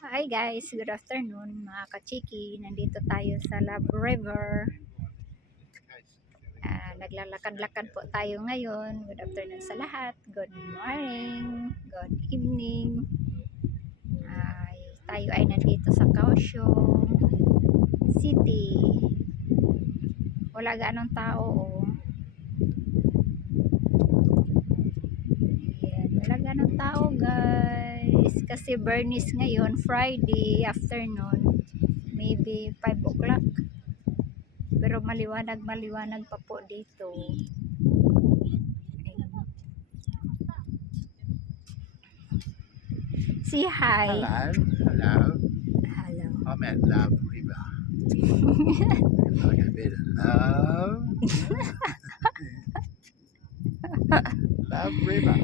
Hi guys, good afternoon mga kachiki. Nandito tayo sa Love River. Naglalakad-lakad po tayo ngayon. Good afternoon sa lahat. Good morning. Good evening. Tayo ay nandito sa Kaohsiung City. Wala ganong tao. Wala ganong tao guys. Kasi Bernice ngayon, Friday afternoon. Maybe 5 o'clock. Pero maliwanag pa po dito. Say hi. Hello. Hello. Hello. I'm at Love River. Like a bit of love. Love River.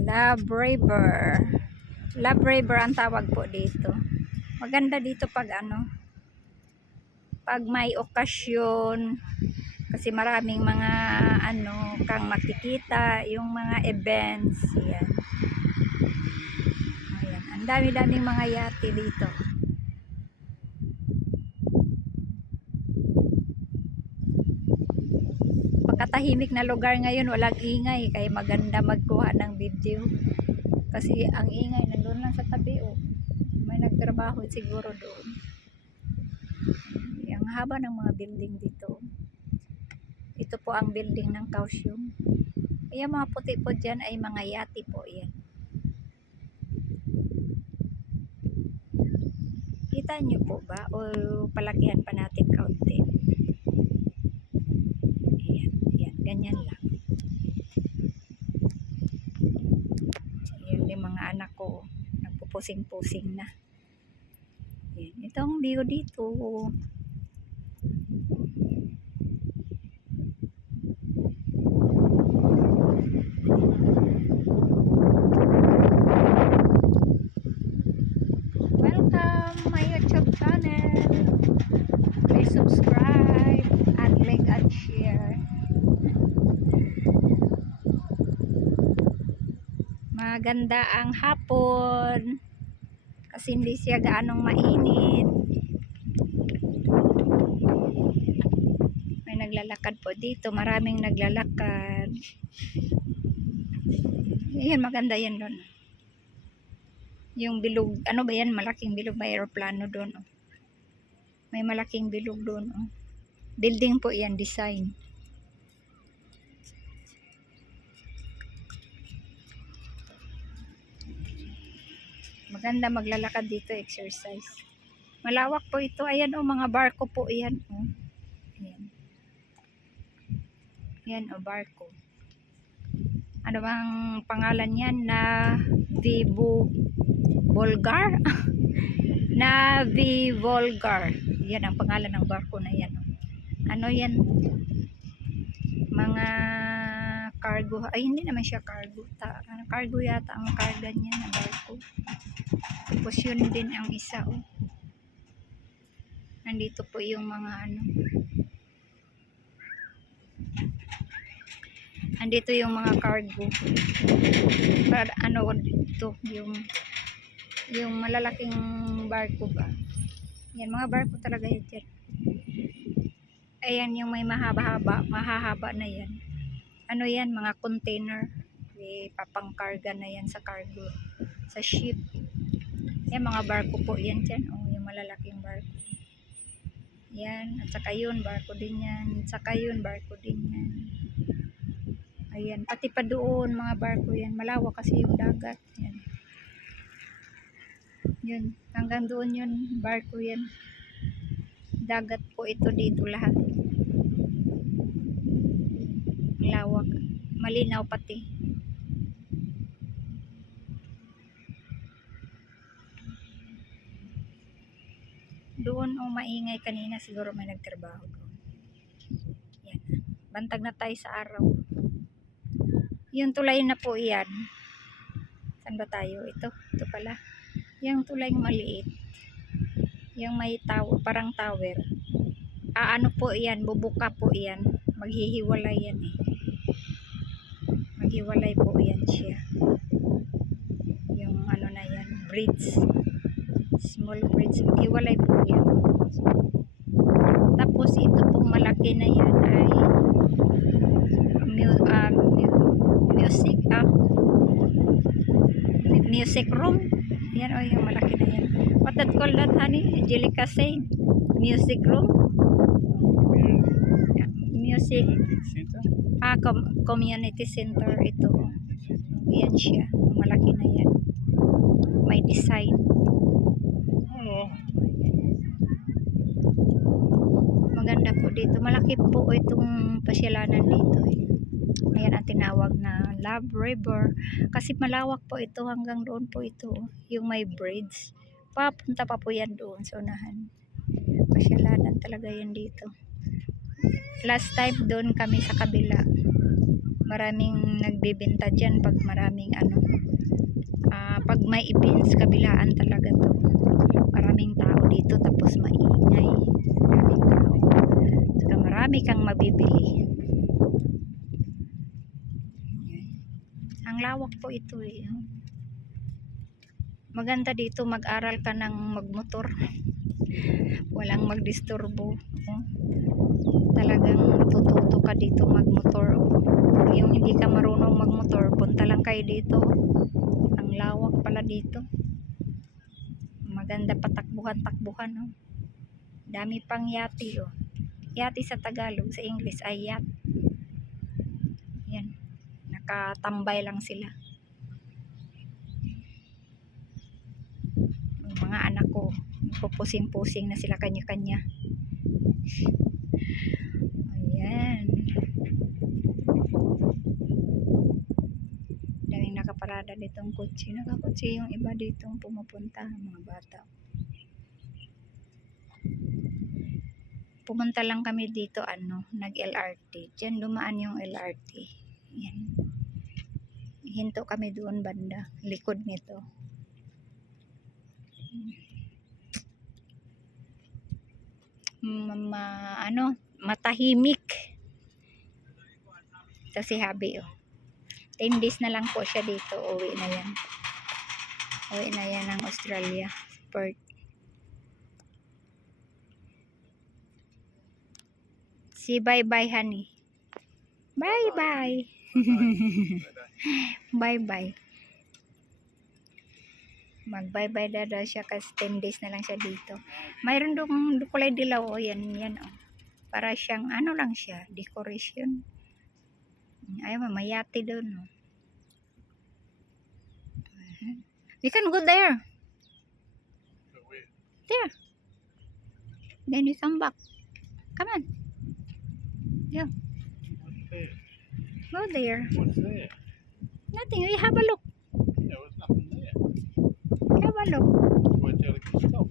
Love River. Love River ang tawag po dito. Maganda dito pag pag may okasyon. Kasi maraming mga kang makikita, yung mga events. Yan. Ayan. Ang dami-daming mga yate dito. Pagkatahimik na lugar ngayon, walang ingay. Kaya maganda magkuha ng video. Kasi ang ingay nandun lang sa tabi. May nagtrabaho siguro doon. Ang haba ng mga building dito. Ito po ang building ng Kaohsiung. Kaya mga puti po dyan ay mga yate po yan. Kita nyo po ba? O palakihan pa natin kaunti? Ayan, ayan, ganyan lang. Ayan yung mga anak ko. Nagpupusing-pusing na. Ayan, itong view dito. Welcome my YouTube channel. Please subscribe and like and share. Maganda ang hapon kasi hindi siya gaanong mainit. May naglalakad po dito, maraming naglalakad. Ayan, maganda yan doon. Yung bilog, ano ba yan, malaking bilog, may aeroplano doon. May malaking bilog doon. Building po yan, design. Maganda maglalakad dito, exercise. Malawak po ito. Ayan mga barko po yan. Ayan. Ayan barko. Ano bang pangalan yan? Na Vivo Volgar? Navi Volgar. Yan ang pangalan ng barko na yan. Ano yan? Mga cargo. Ay, hindi naman siya cargo. Cargo yata ang karga niya na barko. Tapos yun din ang isa. Nandito po yung mga andito yung mga cargo. Para ito yung malalaking barko ba. Yan, mga barko talaga yan dyan. Ayan yung may mahahaba na yan. Ano yan, mga container. Papangkarga na yan sa cargo. Sa ship. Yan, mga barko po yan dyan. Yung malalaking barko. Yan, at saka yun, barko din yan. At saka yun, barko din yan. Ayan, pati pa doon, mga barko yan. Malawak kasi yung dagat. Yan. Yun, hanggang doon yun, barko yan. Dagat po ito dito lahat. Malawak. Malinaw pati. Doon maingay kanina, siguro may nagtrabaho doon. Yan. Bantag na tayo sa araw. Yung tulay na po yan. Saan ba tayo? Ito pala. Yung tulay maliit. Yung may parang tower. Ano po yan? Bubuka po yan. Maghihiwalay yan Maghiwalay po yan siya. Yung na yan. Bridge. Small breeds. Hiwalay po yan. Tapos ito pong malaki na yan ay music music room. Yan o, yung malaki na yan. What that called that, honey? Angelica said music room. Music Center? community center ito. Yan siya, malaki na yan. May design. Maganda po dito. Malaki po itong pasyalanan dito eh. Ayan ang tinawag na Love River. Kasi malawak po ito hanggang doon po ito. Yung may bridge. Papunta pa po yan doon sa unahan. Pasyalanan talaga yan dito. Last time doon kami sa kabila. Maraming nagbibenta dyan pag maraming pag may events, kabilaan talaga to. Maraming tao dito tapos maingay. Maraming tao. Saka marami kang mabibili. Ang lawak po ito eh. Maganda dito mag-aral ka ng magmotor. Walang magdisturbo. Talagang matututo ka dito magmotor. Yung hindi ka marunong magmotor, punta lang kayo dito. Ang lawak pala dito. Maganda patakbuhan-takbuhan. Oh. Dami pang yati. Oh. Yati sa Tagalog, sa English ay yacht. Yan. Nakatambay lang sila. Yung mga anak ko, pupusing-pusing na sila kanya-kanya. Ayan. Daming nakaparada ditong kotse. Nakakotse yung iba ditong pumupunta, mga bata. Pumunta lang kami dito, nag-LRT. Diyan dumaan yung LRT. Yan. Hinto kami doon banda, likod nito. Matahimik. Ito si Habi, oh. 10 days na lang po siya dito. Uwi na yan. Uwi na yan ng Australia. Perth. Si bye-bye, honey. Bye-bye. Bye-bye. Mag-bye-bye na daw siya kasi 10 days na lang siya dito. Mayroon dong kulay dilaw. O, yan, oh. Para siyang, lang siya, decoration. Ay, mamayati doon. Oh. You can go there. There. Then you come back. Come on. Yeah. Go there. What's there? Nothing. We have a look. There was nothing there. Have a look. Why tell it to stop?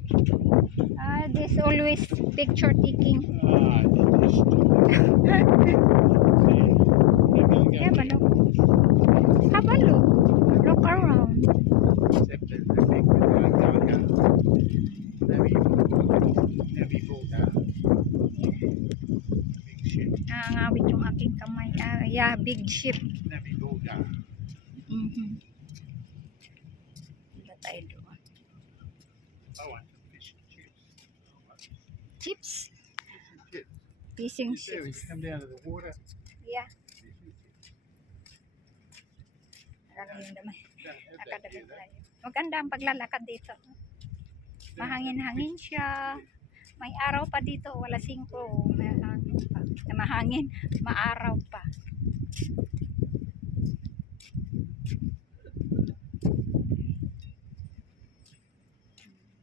This always picture taking. Have a look. Have a look. Look around. Except there's the big Gaga. Heavy ball down. Big ship. Ngawit yung aking kamay. Yeah, big ship. Heavy ball down. Wala tayo doon. I want some fish and chips. Chips. Chips. Fishing So we chips. come down to the water. Yeah. Marami yung damay. Nakadami tayo. Maganda ang paglalakad dito. Mahangin-hangin siya. May araw pa dito. Wala 5. Mahangin pa. Mahangin. Maaraw pa.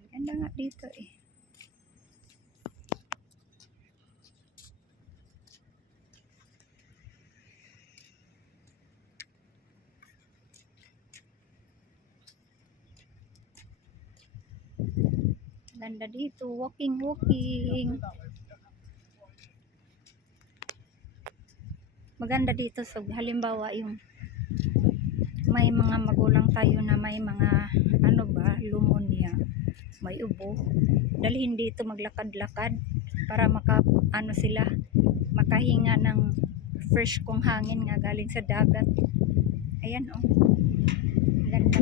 Maganda nga dito eh. Ganda dito, walking. Maganda dito so halimbawa yung may mga magulang tayo na may mga pneumonia, may ubo, dalhin dito maglakad-lakad para sila makahinga ng fresh kong hangin nga galing sa dagat. Ayan oh. Ganda.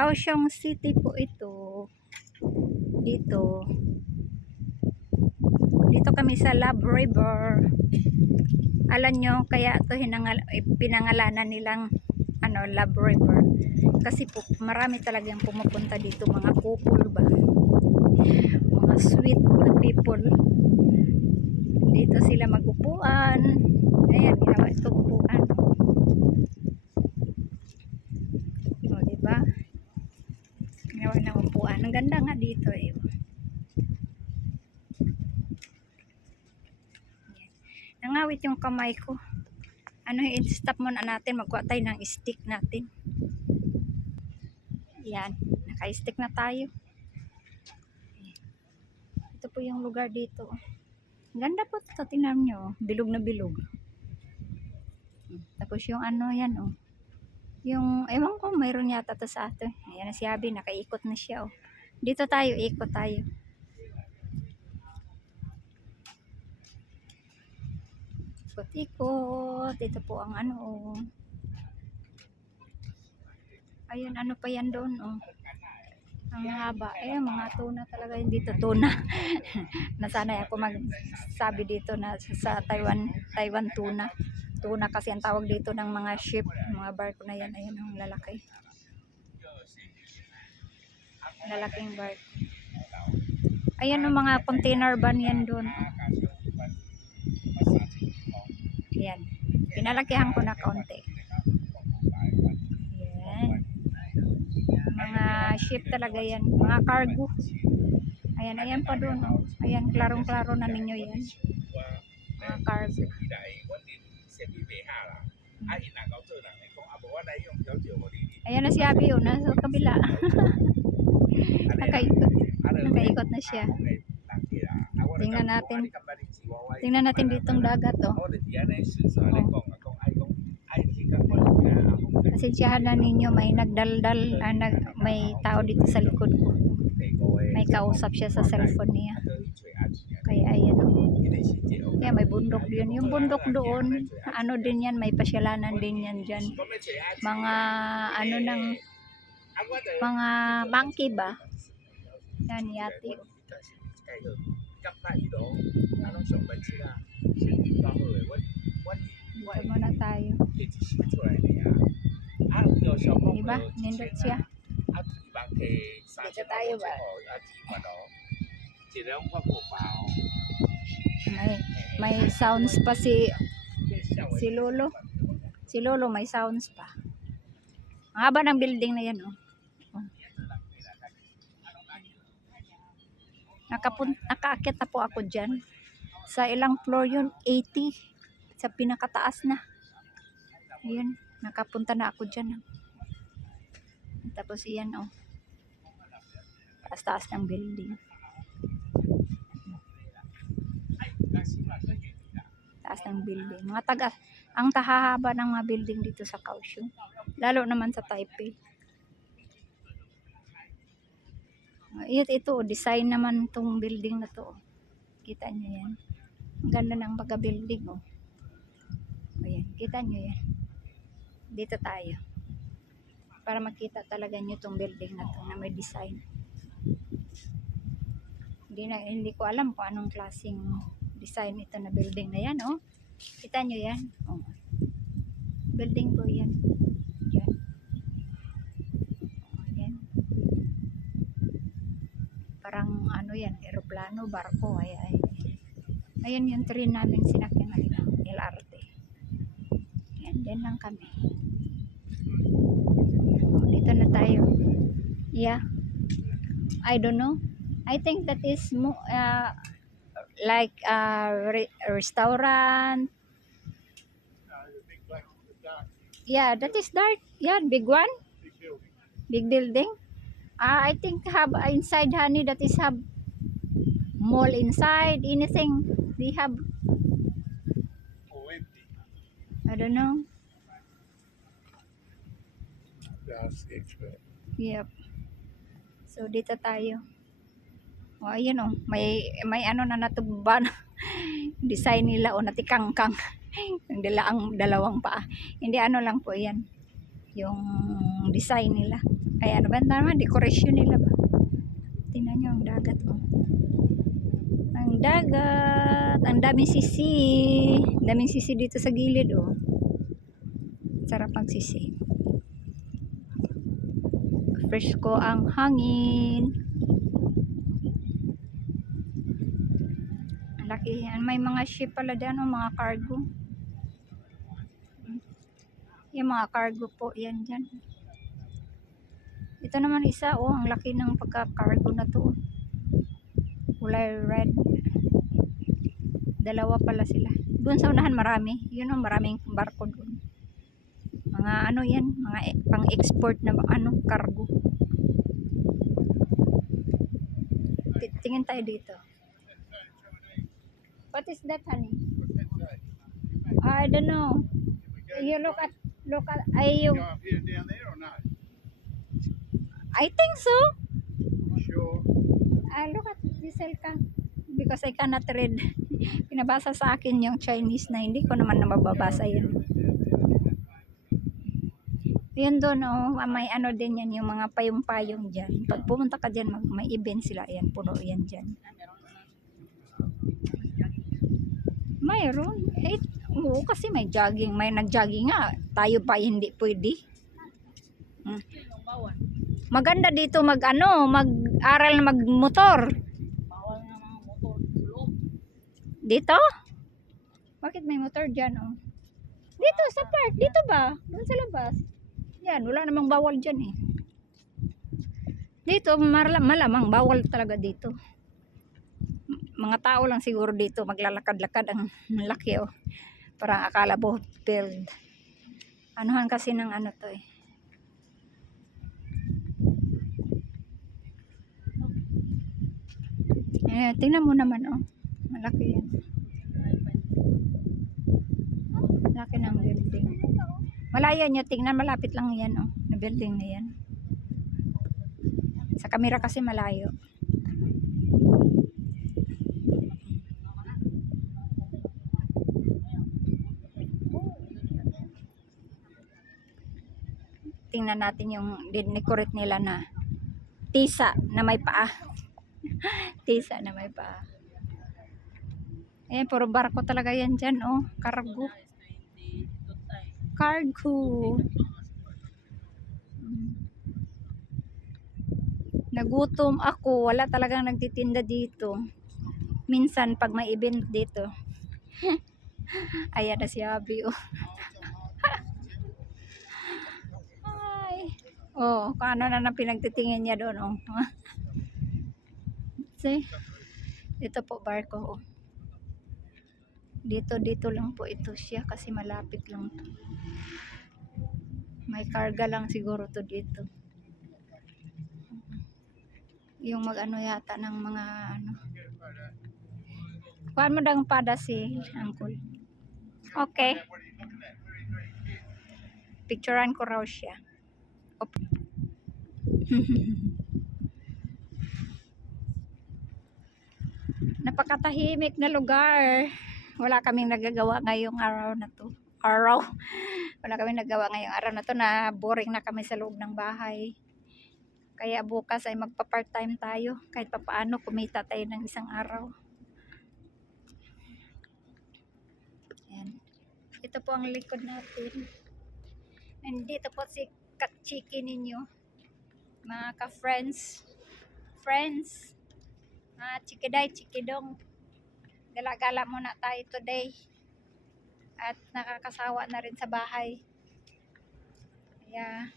Kaohsiung City po ito. Dito. Dito kami sa Love River. Alam nyo, kaya ito pinangalanan nilang Love River. Kasi po, marami talagang pumupunta dito, mga couple ba? Mga sweet na people. Dito sila magupuan. Ayan, ginawa itong upuan. O, diba? Ginawa ng upuan. Ang ganda nga dito eh. Nangawit yung kamay ko. I-stop muna natin. Magkuha tayo ng stick natin. Yan. Naka-stick na tayo. Ito po yung lugar dito. Ganda po ito. Tingnan nyo. Bilog na bilog. Tapos yung yan oh. Yung, ewan ko, mayroon yata to sa ato. Ayan na si Abby. Nakaikot na siya oh. Dito tayo. Ikot tayo. Ikot. Ito po ang oh. Ayun, ano pa yan doon oh. Ang haba. Mga tuna talaga yun dito. Tuna. Nasanay ako magsabi dito na sa Taiwan tuna. Tuna kasi ang tawag dito ng mga ship. Mga barko na yan. Ayun ang lalaki. Lalaking barko. Ayan ang mga container van yan doon. Ayan. Pinalakihan ko na kaunti. Ayan. Mga ship talaga yan. Mga cargo. Ayan, ayan pa doon. Oh. Ayan, klarong-klaro na ninyo yan. Mga cargo. Ayan na si Abby. Nasa kabila. Nakaikot na siya. Tingnan natin. Tingnan natin ditong dagat oh. Pasensyahan na ninyo, may nagdaldal, may tao dito sa likod ko. May kausap siya sa cellphone niya. Kaya ayan oh. Yeah, may bundok din. Yung bundok doon, din yan, may pasyalanan din yan dyan. Mga ng mga monkey ba? Yan, yati. Dito muna tayo. Diba? Nindot siya. Dito tayo ba? May sounds pa si Lolo. Si Lolo may sounds pa. Ang haba ng building na yan oh. Nakaakit na po ako dyan. Sa ilang floor yun? 80. Sa pinakataas na. Ayan. Nakapunta na ako dyan. Tapos iyan oh. Taas-taas ng building. Taas ng building. Ang tahahaba ng mga building dito sa Kaohsiung. Lalo naman sa Taipei. Ito, design naman tong building na to. Kita nyo yan. Ang ganda ng pagka-building oh. Ayan, kita nyo yan. Dito tayo. Para makita talaga nyo tong building na to na may design. Hindi ko alam kung anong klaseng design ito na building na yan oh. Kita nyo yan oh. Building po yan. Yan. Yan. Parang yan, eroplano, barko. Ayan yung train namin sinakyan natin ng LRT. Yan, din lang kami. Dito na tayo. Yeah. I don't know. I think that is like a restaurant. Yeah, that is dark. Yeah, big one. Big building. I think have inside honey that is have mall inside. Anything they have. I don't know. Yep. So dito tayo. Oh, ayun oh, may na natuban. Design nila o natikangkang. Ang dalawang paa. Hindi lang po 'yan. Yung design nila. Ay, ano ba naman? Dekorasyon nila ba? Tingnan nyo ang dagat, oh. Ang dagat. Ang daming sisi. Daming sisi dito sa gilid, oh. Sarap ang sisi. Fresco ang hangin. Ang laki. May mga ship pala dyan, oh, mga cargo. Yung mga cargo po, yan dyan. Ito naman isa, oh, ang laki ng pagka-cargo na to. Kulay red. Dalawa pala sila. Doon sa unahan marami. Yun, oh, maraming barko doon. Mga ano yan, mga pang-export na ano, cargo. Tingin tayo dito. What is that, honey? I don't know. You look at, Go up here and down there or not? I think so. Sure. Look at this ka. Because I cannot read. Pinabasa sa akin yung Chinese na hindi ko naman nababasa yan. Yun doon, oh, may ano din yan, yung mga payong-payong dyan. Pag pumunta ka dyan, may event sila yan, puno yan dyan. Mayroon. Oo, kasi may jogging, may nag-jogging nga. Tayo pa hindi pwede. Maganda dito mag-aral na magmotor. Bawal nga mga motor sa loob. Dito? Bakit may motor dyan, oh? Dito sa park, dito ba? Doon sa labas. Yan, wala namang bawal dyan, eh. Dito, malamang bawal talaga dito. Mga tao lang siguro dito maglalakad-lakad, ang laki, oh. Parang akala mo field. Anuhan kasi ng ano to, eh. Tingnan mo naman, oh. Malaki yan. Laki ng building. Malaya nyo, tingnan, malapit lang yan, oh. Na building na yan. Sa kamera kasi malayo. Tingnan natin yung decorate nila na tisa na may paa. Tisa na may paa. Puro barko talaga yan dyan, oh. Cargo. Cargo. Nagutom ako. Wala talagang nagtitinda dito. Minsan pag may event dito. Ayan na si Abby, oh. Ay. Oh, kung ano na pinagtitingin niya doon, oh. See? Ito po barko, oh. Dito lang po ito siya kasi malapit lang to. May karga lang siguro to dito. Yung mag-ano yata ng mga ano. Kuhaan mo dang pada si Uncle. Okay. Picturean ko raw siya. Napakatahimik na lugar. Wala kaming nagagawa ngayong araw na to. Wala kaming nagawa ngayong araw na to, na boring na kami sa loob ng bahay. Kaya bukas ay magpa-part-time tayo. Kahit papaano kumita tayo ng isang araw. Ayan. Ito po ang likod natin. Nandito po si Katchiki ninyo. Mga ka-friends. Friends. Chikiday, chikidong. Gala-gala muna tayo today. At nakakasawa na rin sa bahay. Kaya,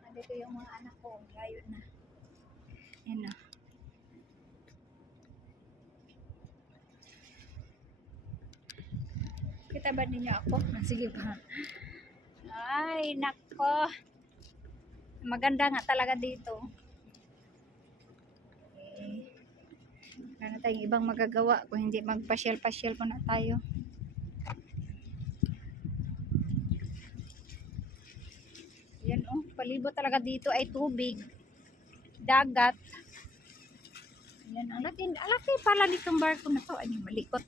nandito yung mga anak ko. Layo na. Yan na. Kita ba ninyo ako? Sige pa. Ay, nako. Maganda nga talaga dito. Wala na tayong ibang magagawa kung hindi magpasyal-pasyal pa na tayo. Yan, oh, palibot talaga dito ay tubig, dagat. Yan, ang laki pala nitong barko na to. Ay, malikot.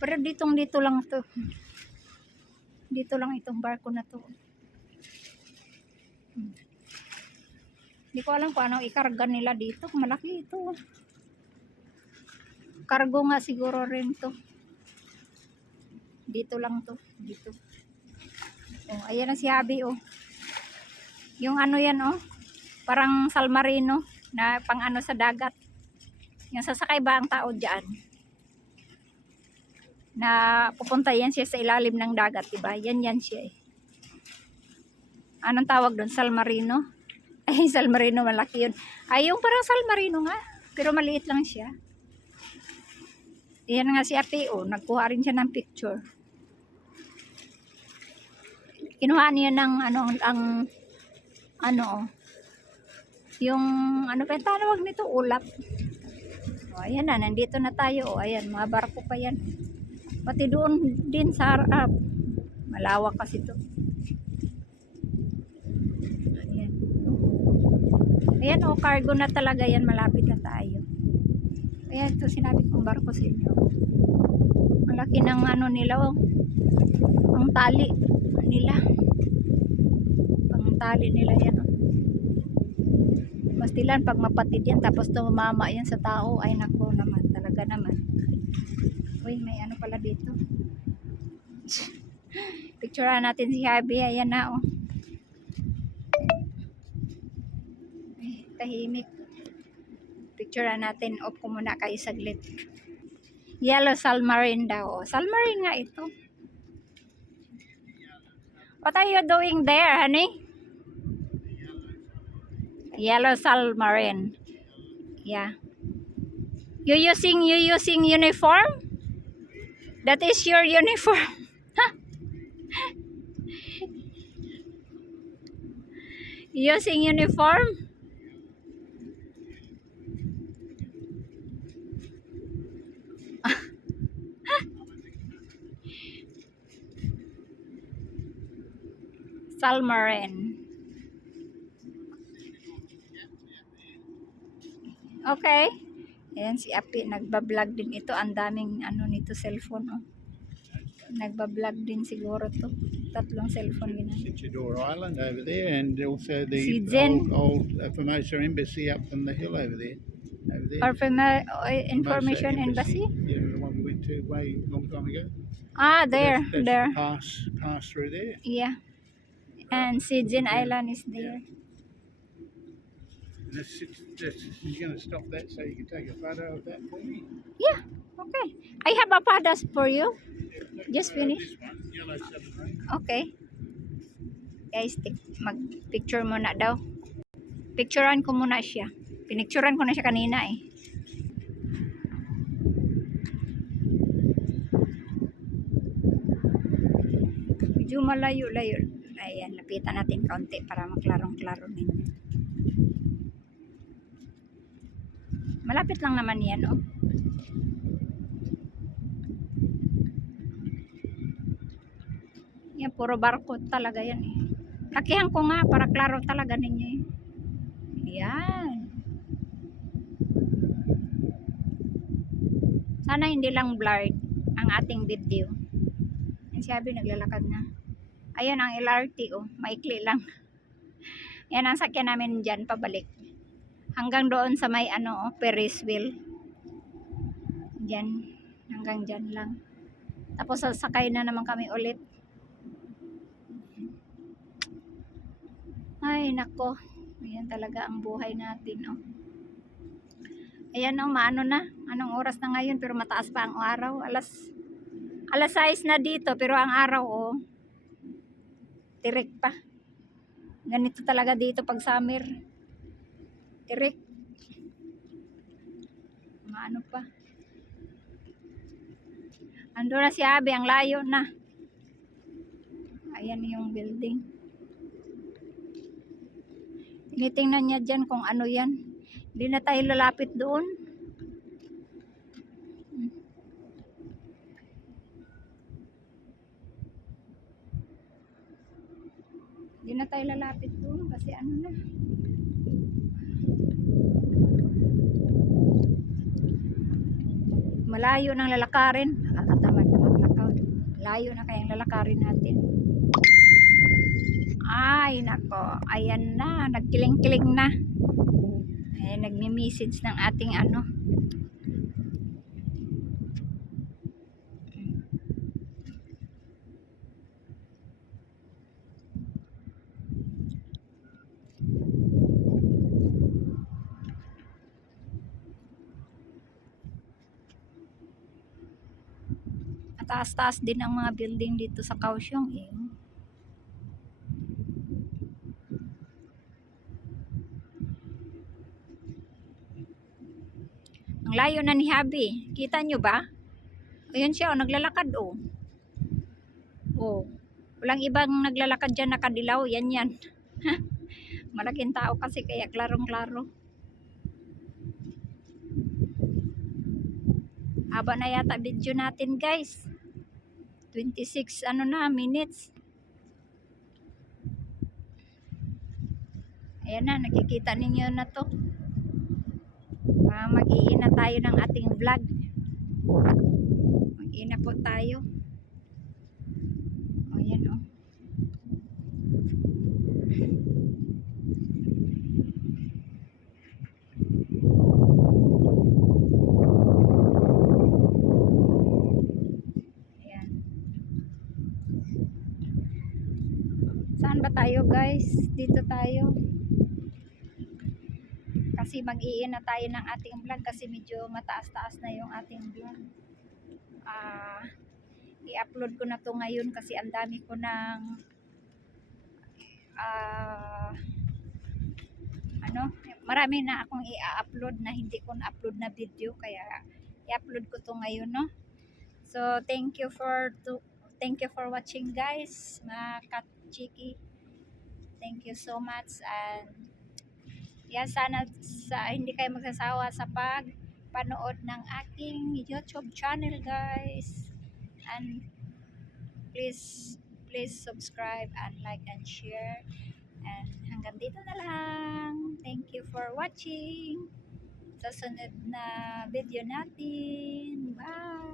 Pero dito lang to. Dito lang itong barko na to. Hindi ko alam kung anong ikarga nila dito. Malaki ito. Cargo nga siguro rin to. Dito lang to. Dito. Oh, ayan na si Habi, oh. Yung ano yan, oh. Parang salmarino na pang ano sa dagat. Yung sasakay ba ang tao dyan? Na pupunta yan siya sa ilalim ng dagat, diba? Yan siya, eh. Anong tawag doon? Salmarino? Ay, salmarino, malaki yun. Ay, yung parang salmarino nga. Pero maliit lang siya. Yan nga si Ate, oh. Nagkuha rin siya ng picture. Kinuha niya ng oh. Yung, ano pa yung tawag nito? Ulap. O, ayan na. Nandito na tayo, oh. Ayan, mga barko pa yan. Pati doon din sa harap. Malawak kasi to. Ayan. Ayan, oh. Cargo na talaga yan. Malapit na tayo. Kaya ito sinabi kong barko sa inyo. Malaki ng ano nila, oh. Ang tali nila. Ang tali nila yan, oh. Mastilan pag mapatid yan tapos tumama yan sa tao, ay nako naman, talaga naman. Uy, may ano pala dito. Picturean natin si Habi. Ayan na, oh. Ay, tahimik. Picturean natin. Off ko muna kayo saglit. Yellow salmarine daw. Salmarine nga ito. What are you doing there, honey? Yellow salmarine. Yeah. You using uniform? That is your uniform. Using uniform? Salmarine. Okay. Ayan si Api, nagbablog din ito. Ang daming ano nito, cellphone, oh. Nagbablog din siguro to. 3 cellphone ginamit. Situdor Island over there, and also the Si Jen. old Formosa Embassy up on the hill over there. Or Information Formosa Embassy? Yeah, the one we went to way long time ago. Ah, there. That's There. pass through there. Yeah. And Sijin Island is there. And you're going to stop that so you can take a photo of that for me. Yeah. Okay. I have a padas for you. Just finish. This one, yellow submarine. Okay. Guys, mag-picture muna daw. Picturean ko muna siya. Pinicturean ko na siya kanina, eh. Medyo malayo-layo. Ayan, lapitan natin kaunti para maklarong-klaro ninyo. Malapit lang naman yan, oh. Yan, puro barko talaga yan, eh. Lakihan ko nga para klaro talaga ninyo, eh. Yan. Sana hindi lang blurred ang ating video. Yan, sabi naglalakad na. Ayun ang LRT, oh. Maikli lang. Yan ang sakyan namin dyan pabalik. Hanggang doon sa may ano, oh, Ferris wheel. Diyan. Hanggang dyan lang. Tapos sasakay na naman kami ulit. Ay, nako. Ayan talaga ang buhay natin, oh. Ayan, oh, maano na. Anong oras na ngayon pero mataas pa ang araw. Alas 6 na dito pero ang araw, oh, tirik pa. Ganito talaga dito pag summer. Tirik. Maano pa. Ando na si Abby, ang layo na. Ayan yung building. Tinitingnan niya dyan kung ano yan. Hindi na tayo lalapit doon. Hindi na tayo lalapit doon kasi ano na. Malayo ng lalakarin. Nakakatamad na maglakaw. Layo na kayang lalakarin natin. Ay, nako. Ayan na. Nagkiling-kiling na. May nagme-message ng ating ano. Mataas-taas din ang mga building dito sa Kaohsiung eh. Ang layo na ni Habi. Kita nyo ba? Ayun siya, oh, naglalakad oh. Oh. Walang ibang naglalakad dyan nakadilaw. Yan yan. Malaking tao kasi kaya klarong-klaro. Haba na yata video natin guys. 26 ano na minutes. Ayan na, nakikita ninyo na to. Mag-iin na tayo ng ating vlog. Mag-iin na po tayo. O yan o. Ayan. Saan ba tayo guys? Dito tayo. Kasi mag-iin na tayo ng ating vlog kasi medyo mataas-taas na yung ating vlog. I-upload ko na to ngayon kasi ang dami ko ng marami na akong i-upload na hindi ko na-upload na video kaya i-upload ko to ngayon, no? So thank you for watching guys, mga ka-chiki. Thank you so much, and yan, sana hindi kayo magsasawa sa panood ng aking YouTube channel guys, and please subscribe and like and share, and hanggang dito na lang. Thank you for watching sa sunod na video natin. Bye.